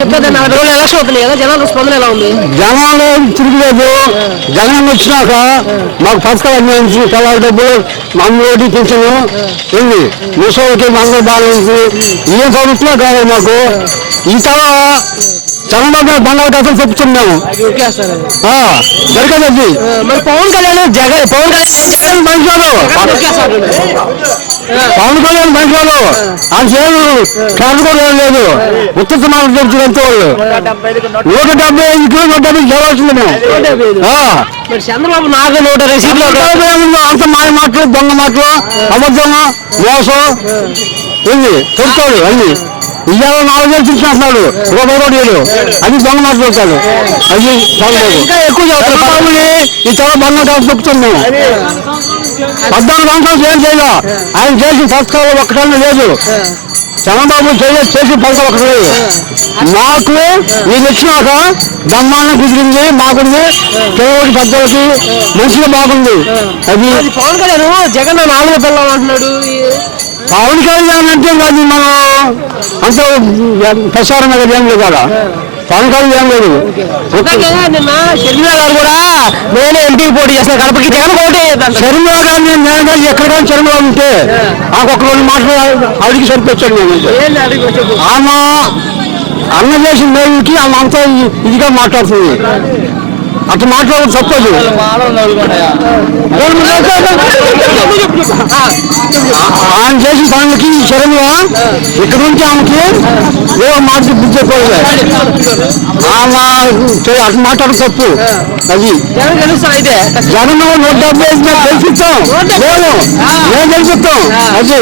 Election అవుతుంది కదా, జనాల స్పందన ఎలా ఉంది? జనాలు తిరగలేదు. జగన్ వచ్చినాక మాకు పథకాలు అందించి కళాల డబ్బులు మామూలు పెంచను ఏంది ముసలికి మంగళ బాగుంది. ఏ ప్రభుత్వం కాదు మాకు. ఇంకా చంద్రబాబు బంగారు కథలు చెప్తున్నాము జరగదు. మరి పవన్ కళ్యాణ్ పవన్ కళ్యాణ్ మంచివాడు. పవన్ కళ్యాణ్ మంచివాడు. ఆ చేయదు క్యాన్ కూడా లేదు. ఉత్తర సమాజం తెలుసు ఎంత వాళ్ళు 175 గెలవాల్సింది మేము. చంద్రబాబు 120 సీట్లు అంత మాయ మాటలు, దొంగ మాటలు, అబద్ధం, మోసం ఏంది చెప్తాడు. అన్ని ఇవాళ 4 వేలు చూసినట్టున్నాడు. రూపాయలు అది దొంగ మాటలు చెప్తాడు. అది ఇంకా ఎక్కువ చదువుతాడు. ఈ చాలా బంగారు చెప్తున్నాము. 14 సంవత్సరాలు ఏం చేయగా ఆయన చేసి పథకాలు ఒక్కటన్నా లేదు. చంద్రబాబు చేసి పథకాలు ఒక్కటి లేదు. మాకు వీళ్ళు వచ్చినాక బ్రహ్మాండం కుదిరింది. మాకుంది కేవలం పెద్దలకి మంచిగా బాగుంది. అది పవన్ కళ్యాణ్ జగన్ 4 పిల్లలు అంటున్నాడు. పవన్ కళ్యాణ్ అంటే అది మనం అంత ప్రసారం కదా ఏం లేదు కదా. పవన్ కళ్యాణ్ ఏం లేదు. నిన్న షర్మిల గారు కూడా నేనే ఎంపీకి పోటీ చేస్తాను కడపకి, జగన్ పోటీ షర్మిల గారు నేను ఎక్కడికైనా షర్మిల ఉంటే నాకు ఒక 2 మాటలు అడిగి సరిపోచ్చాడు. నేను ఆమె అన్న చేసిన మేలుకి ఆమె అంతా ఇదిగా మాట్లాడుతుంది. అట్లా మాట్లాడడం తప్పదు. ఆయన చేసిన పనులకి శరణ్య ఇక్కడ నుంచి ఆమెకి ఏవో మాట బుద్ధి చెప్పలేదు. ఆమె అట్లా మాట్లాడడం తప్పు. అది జగన్ 170 గెలిపిస్తాం. మేము గెలిపిస్తాం. అది